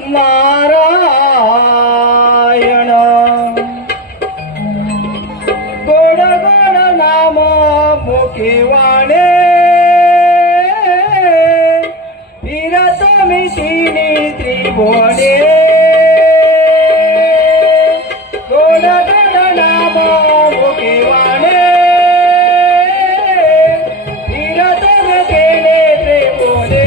नारायण गोड गोड नाम मुखीवाणे फिरत मी तिनी त्रिभुवने गोड गोड नाम मुखीवाणे फिरत मी केले त्रिभुवने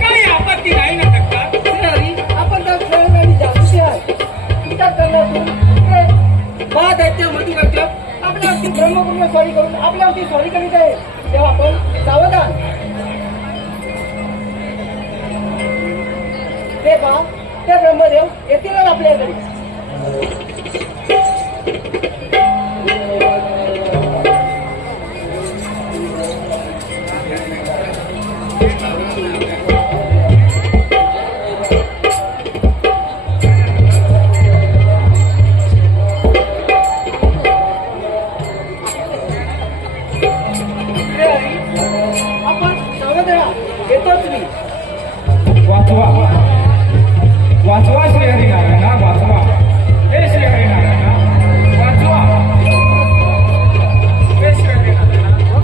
काही आपत्ती नाही ना शकता. आपण तर जागृती आहे विचार करण्यातून महादैत्य मधुदैत्य आपल्यावरती ब्रह्मपूर्ण स्वारी करून आपल्यावरती स्वारी करीत आहे तेव्हा आपण सावधान. ते पहा ते ब्रह्मदेव येतीलच आपल्या घरी. वाचवा श्री हरिनारायणा वाचवा. हे श्री हरिनारायणा वाचवा. हे श्री हरिनारायणा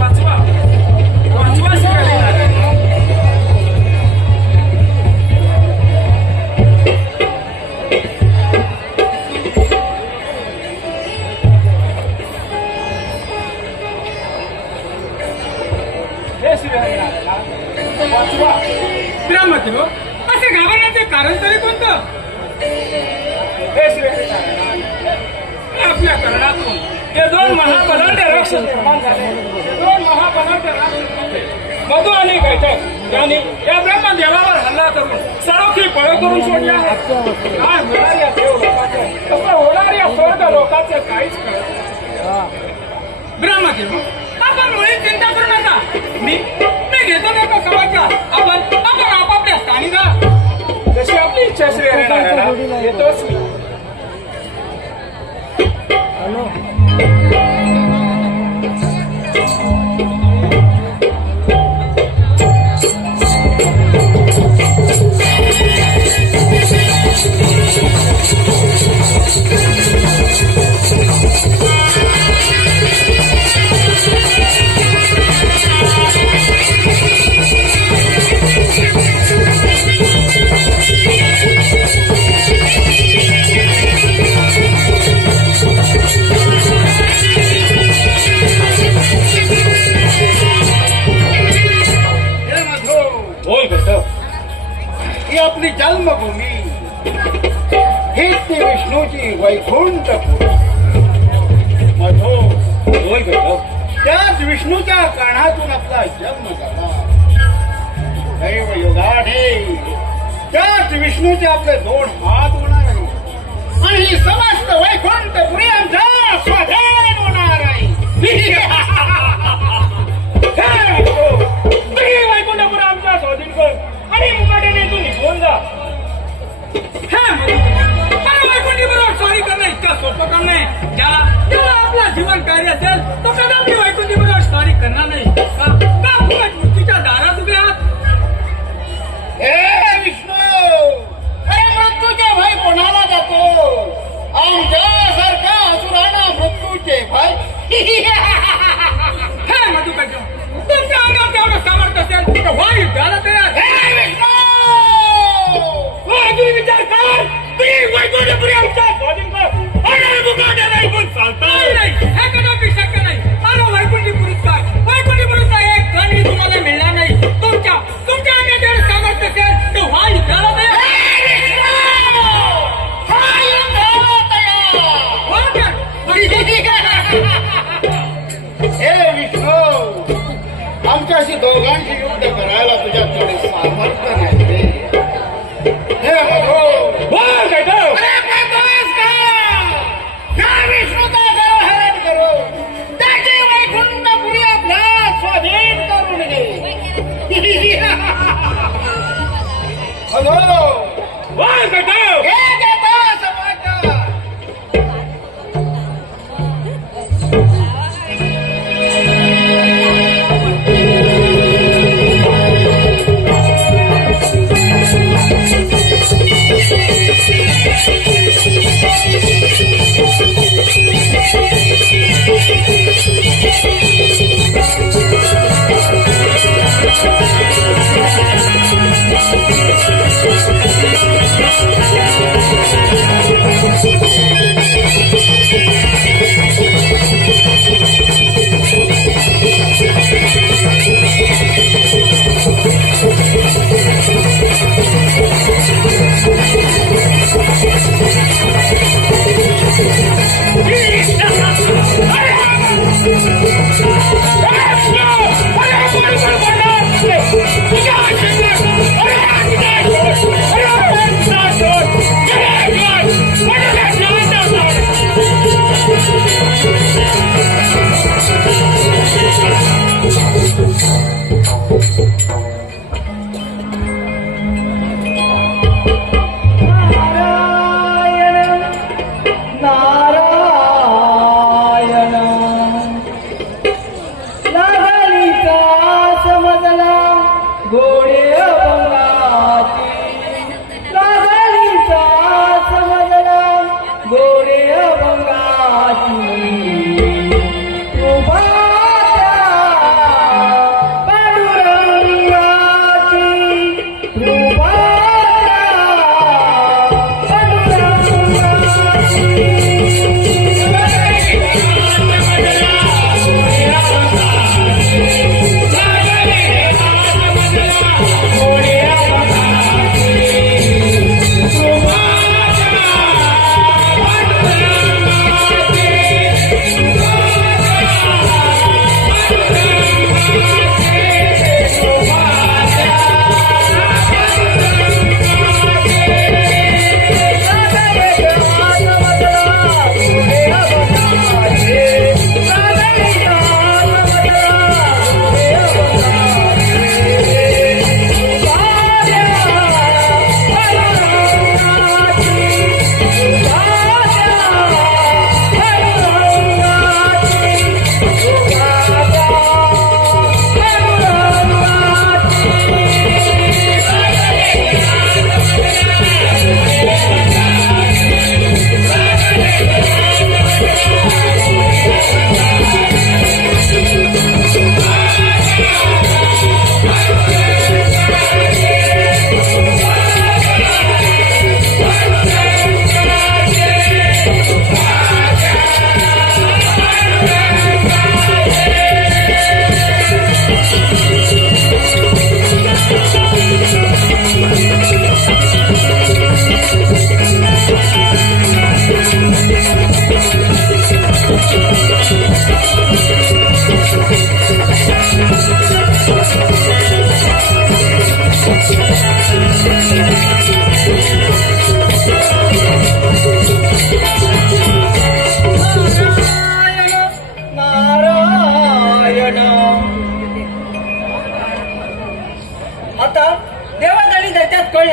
वाचवा. वाचवा श्री हरिनारायणा. हे श्री हरिनारायणा वाचवा. ग्रामदेव असे घाबरण्याचे कारण तरी कोणतं? हे श्री हरिनारायणा आपल्या करणातून जे दोन महाबलांचे राक्षस निर्माण झाले. दोन महाबलांचे राक्षस मधु आणि बैठक यांनी या ब्रह्मदेवावर हल्ला करून सारोखी पळ करून सोडले आहे. काय होणार या देव लोकांचं कसं होणार या स्वर्ग लोकांचं काहीच कळत नाही. ब्रह्मदेव आपण मुळी चिंता करू नका. मी घेतो नका समाजचा. आपण आपापल्या स्थानी जा. जशी आपली इच्छा श्री हरिनारायणा येतोच मी. आपली जन्मभूमी हीच ती विष्णूची वैकुंठपुरी. मधो बोल बेटो. त्याच विष्णूच्या कानातून आपला जन्म झाला. दैव योगाने त्याच विष्णूचे आपले 2 हात होणार आहे आणि ही समस्त वैकुंठपुरी आमच्या स्वाधीन होणार आहे. तुम्ही वैकुंठपुरी आमच्या स्वाधीन कर आणि मुकाट्याने तू निघून जा. वैकुंठी बरोबर स्वारी करणं इतकं सोपं काम नाही. ज्याला आपला जीवन कार्य असेल तो कदापि वैकुंठी बरोबर स्वारी करणार नाही. का मृत्यूच्या दारात उभे आहात. हे विष्णू, अरे मृत्यूचे भय कोणाला जातो? आमच्यासारख्या असुरांना मृत्यूचे भय. हे मधुकट, तुमच्या अंगात तेवढं सामर्थ्य असेल तर व्हा युद्धाला तयार. हे विष्णू, तुम्ही विचार कर. तुम्ही वैकुंठपुरी आमच्या स्वाधीन कर आणि मुकाट्याला इथून चालता नाही. हे कदापि शक्य नाही. मला वैकुंठीपुरीत काय वैकुंठीपुरीचा एक कणही तुम्हाला मिळणार नाही. तुमच्या अंगात तेवढं सामर्थ्य असेल तर व्हा युद्धाला तयार. हे विष्णू, आमच्याशी दोघांशी युद्ध करायला तुझ्याकडे सामर्थ्य नाही. हे मधो, बोल बेटो. अरे प्रकाश का या विष्णूचा गौरव करो, त्याची वैकुंठपुरी आपल्या स्वाधीन करून घे. मधो, बोल बेटो. हे देता समाचार.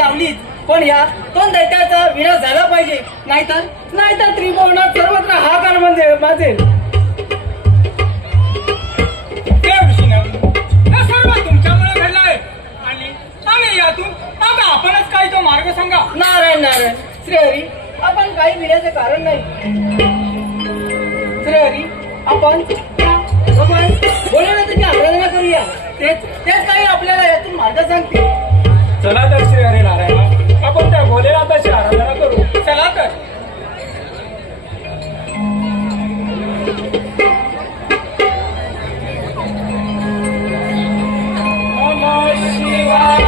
लावलीच, पण या दोन दैत्याचा विनाश झाला पाहिजे. नाहीतर त्रिभुवनात सर्वत्र हाहाकार माजेल. देवऋषीनं हे सर्व तुमच्यामुळे घडलं आहे आणि यातून आता आपणच काही तो मार्ग सांगा. नारायण श्रीहरी, आपण काही विण्याचे कारण नाही. श्रीहरी, आपण भगवान भोलेनाथाची आराधना करूया. तेच काही आपल्याला यातून मार्ग सांगते. चला तर श्री हरी नारायण, आपण त्या भोलेनाथाची आराधना करू. चला तर. नमः शिवाय.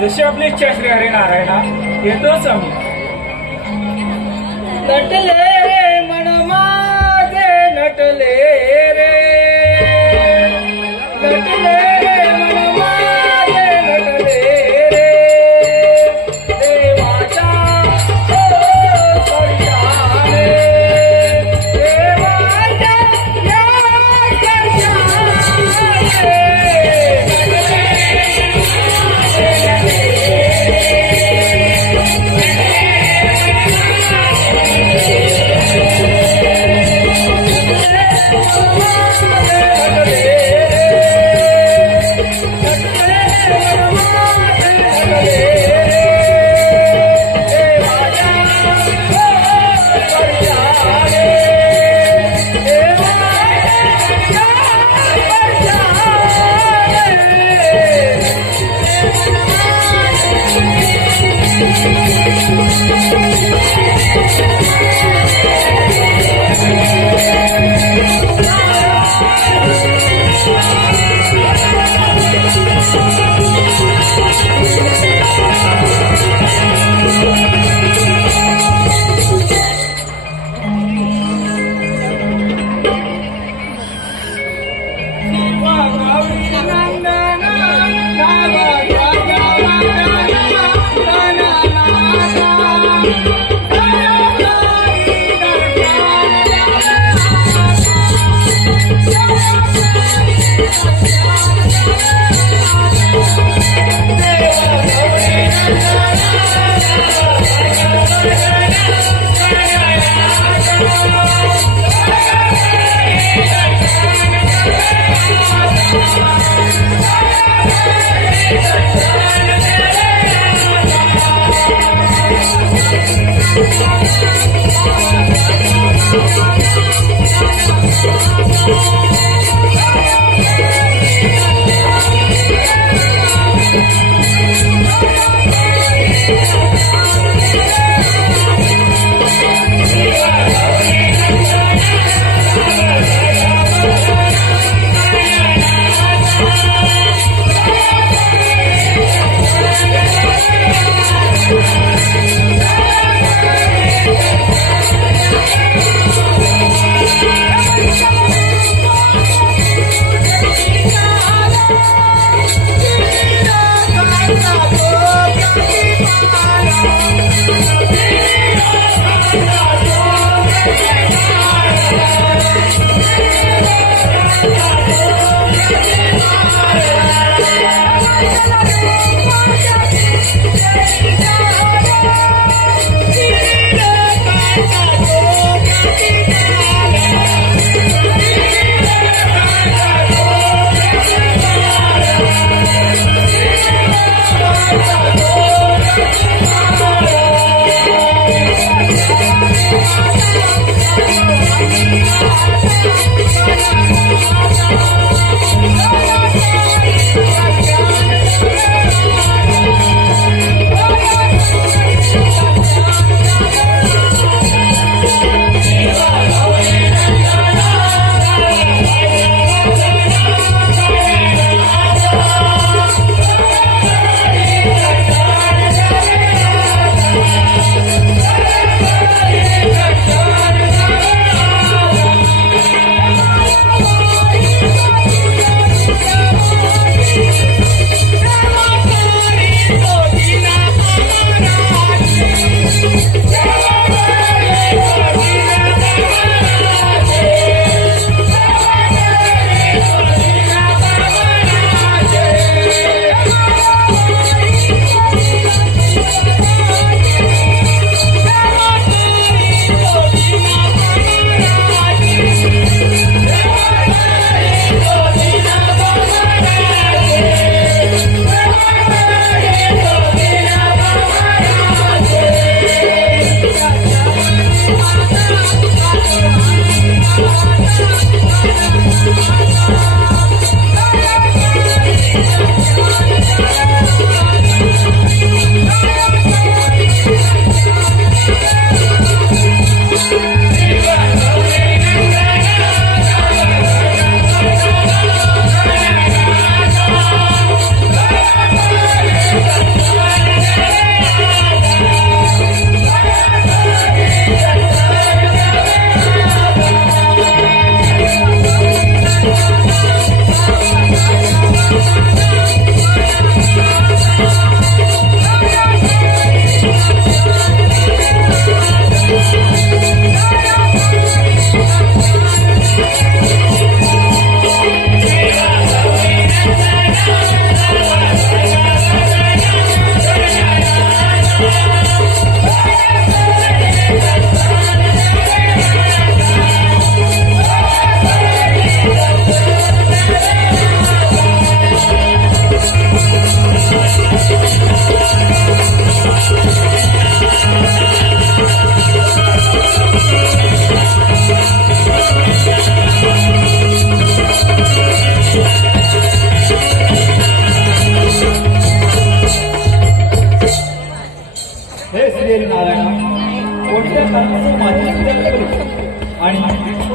जशी आपली इच्छा श्री हरी नारायणा, येतोच आम्ही. नटले रे मन माझे, नटले रे, नटले रे मन माझे, नटले रे, देवाच्या स्पर्शाने, देवाच्या या स्पर्शाने. Thank you.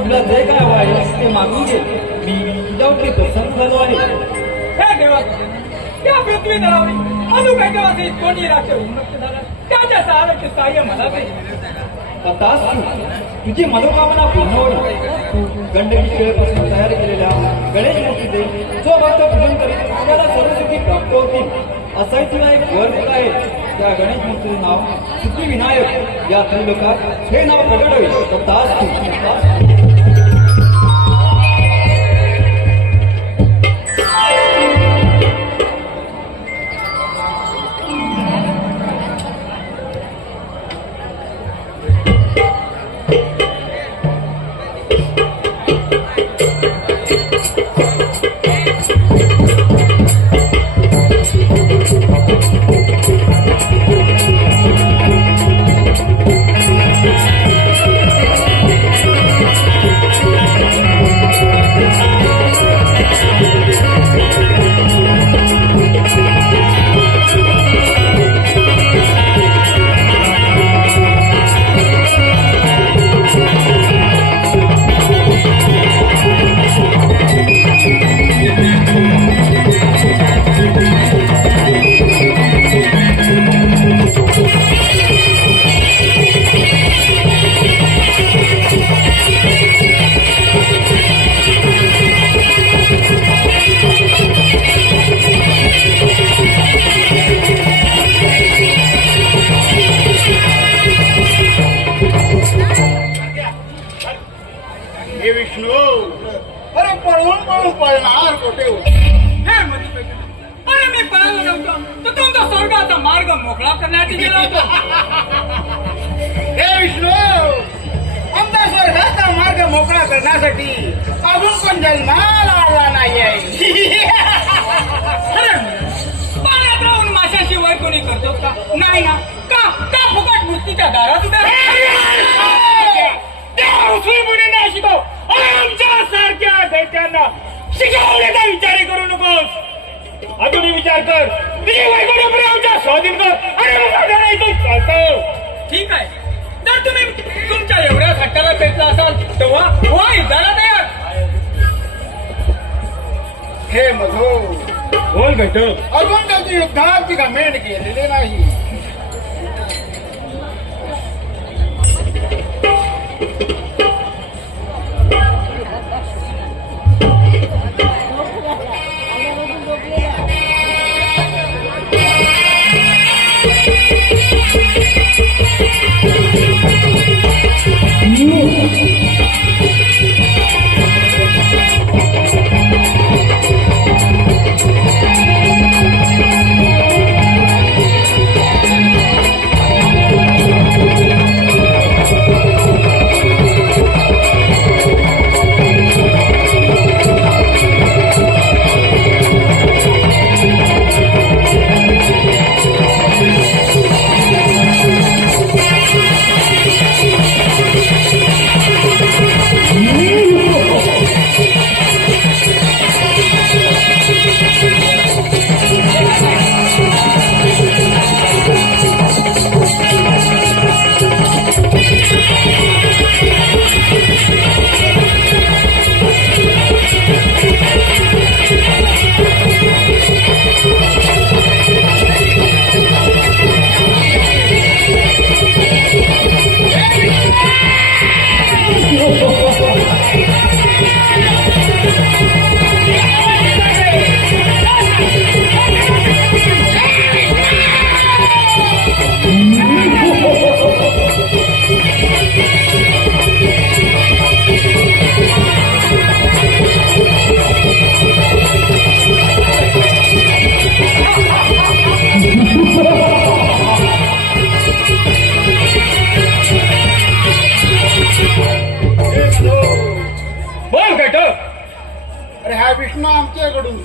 तुला जे काय हवं आहे ते मागून घे. मी तुझ्यावरती प्रसन्न झालो आहे. हे देवा, त्या पृथ्वी तलावरी अनुकंपाचे कोणी राज्य उन्नत झालं, त्याच्या सहाय्याचे सहाय्य मला पाहिजे. तथास्तु. तुझी मनोकामना पूर्ण होईल. तू गंडकी खेळपासून तयार केलेल्या गणेश मूर्तीचे जो भक्त पूजन करीत त्याला सर्व सुखी प्राप्त होतील असाही तुला एक वर दिला आहे. त्या गणेश मूर्तीचे नाव सिद्धिविनायक. या त्रिलोकात हे नाव प्रगट होईल. तथास्तु. हे विष्णू अरे पळून पळून पळणार कुठे होते? हे मधुसूदन, अरे मी पळालो नव्हतो तर तुमचा स्वर्गाचा मार्ग मोकळा करण्यासाठी गेला होता. हे विष्णू आमचा स्वर्गाचा मार्ग मोकळा करण्यासाठी अजून पण जन्माला आला नाही आहे. अरे पाण्यात राहून माशाशी वय कोणी करतो का? नाही ना. का का फुकट मुक्तीच्या दारात उभे नाही शिकव. आमच्या सारख्या दैत्यांना शिकवण्याचा विचार करू नकोस. अजूनही विचार कर. तुझी वैकुंठ आमच्या स्वाधीन कर आणि चालतो. ठीक आहे. जर तुम्ही तुमच्या एवढ्या हट्टाला पेटला असाल तेव्हा हो युद्धाला तयार. हे मधो बोल घटक. अजून त्याची युद्धाची घमेंड केलेली नाही. अरे हा विष्णू आमच्याकडून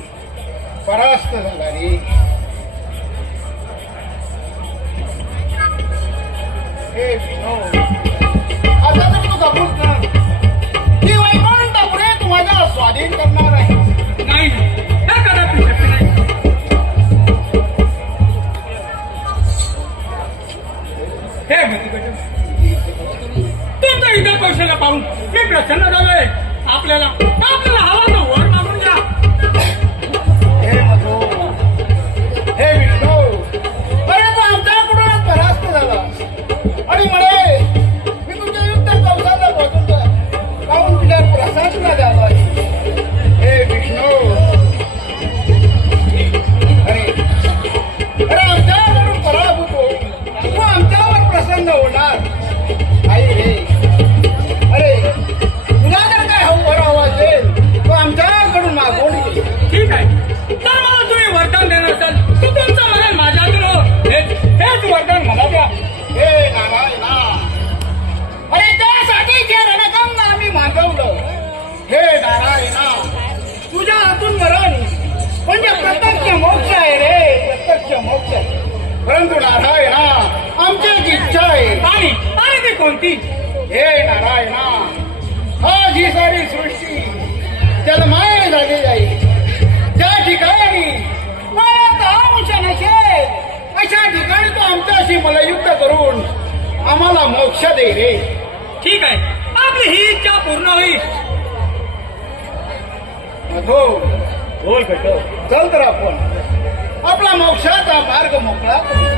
परास्त झाला रे. हे विष्णू आता तर तू कबूल कर ही वैकुंठपुरे तुम्हाला स्वाधीन करणार आहे. नाही हे कदापि शक्य नाही. हे मधुसूदन, तुमचं युद्ध कौशल्य पाहून मी प्रसन्न झालोय. आपल्याला हवा तो वर मागून घ्या. हे मधु हे विष्णू अरे तू आमच्याकडूनच परास्त झाला आणि म्हणे मी तुझ्या युद्ध कौशल्य पाहून तुझ्या प्रसन्न झाला. हे विष्णू अरे अरे आमच्याकडून पराभूत होऊन तू आमच्यावर प्रसन्न होणार नाही रे. अरे तुला जर काय हवा असेल तो आमच्याकडून मागवून घे. ठीक आहे. तर मला तुम्ही वरदान देणार असाल तर तुमचं मला माझ्याकडून हो. हेच वरदान मला द्या. हे नारायणा अरे त्यासाठी जे रणगंगा आम्ही मागवलं. हे नारायणा तुझ्या हातून मरण म्हणजे प्रत्यक्ष मोक्ष आहे रे. प्रत्यक्ष मोक्ष. परंतु नारायणा आमची एक इच्छा आहे. आणि ती कोणती? हे नारायणा आज ही सारी सृष्टी जलमय झाली जाईल. ज्या ठिकाणी मायाचा अंश नसेल अशा ठिकाणी तो आमच्याशी मलयुद्ध करून आम्हाला मोक्ष दे रे. ठीक आहे. आपली ही इच्छा पूर्ण होईल. मधो बोल बेटो चल तर आपण आपला मोक्षाचा मार्ग मोकळा करू.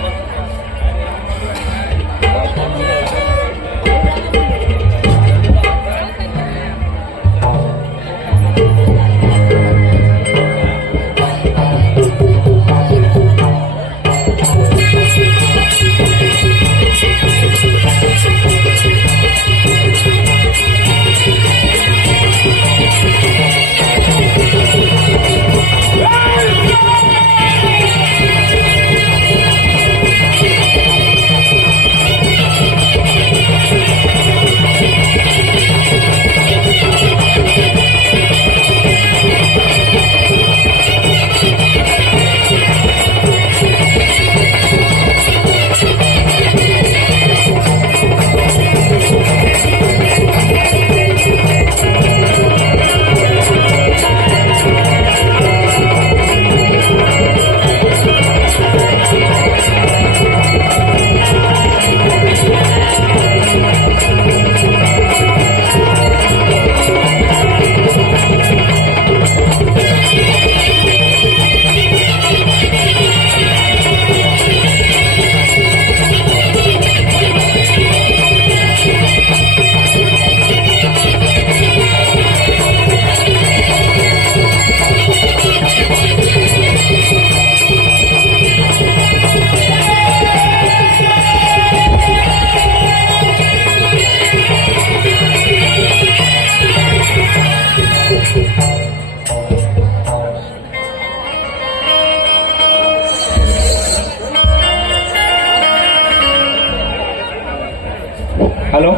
हॅलो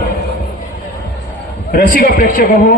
रसिका प्रेक्षक हो